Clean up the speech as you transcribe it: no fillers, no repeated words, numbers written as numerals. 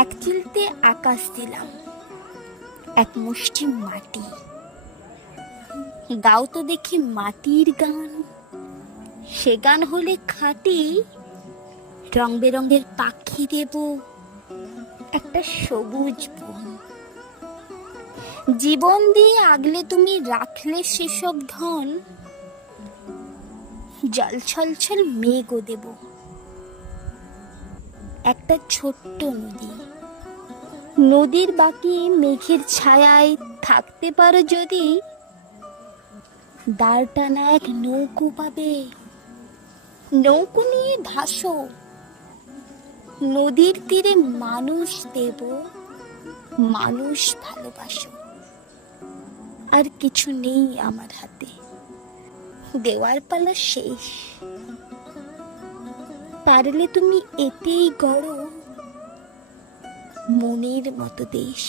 এক চিলতে আকাশ দিলাম, এক মুষ্টি মাটি। গাও তো দেখি মাটির গান, সে গান হলে খাঁটি। রং বেরঙের পাখি দেব একটা সবুজ বন। জীবন দিয়ে আগলে তুমি রাখলে সেসব ধন। জল ছলছল মেঘও দেব একটা ছোট্ট নদী। নদীর বাকি মেঘের ছায়ায় থাকতে পারো যদি, দাঁড় টানা এক নৌকো পাবে, নৌকো নিয়ে ভাসো। নদীর তীরে মানুষ দেব, মানুষ ভালোবাসো। আর কিছু নেই আমার হাতে, দেওয়ার পালা শেষ। পারলে তুমি এতেই গড়ো মনের মতো দেশ।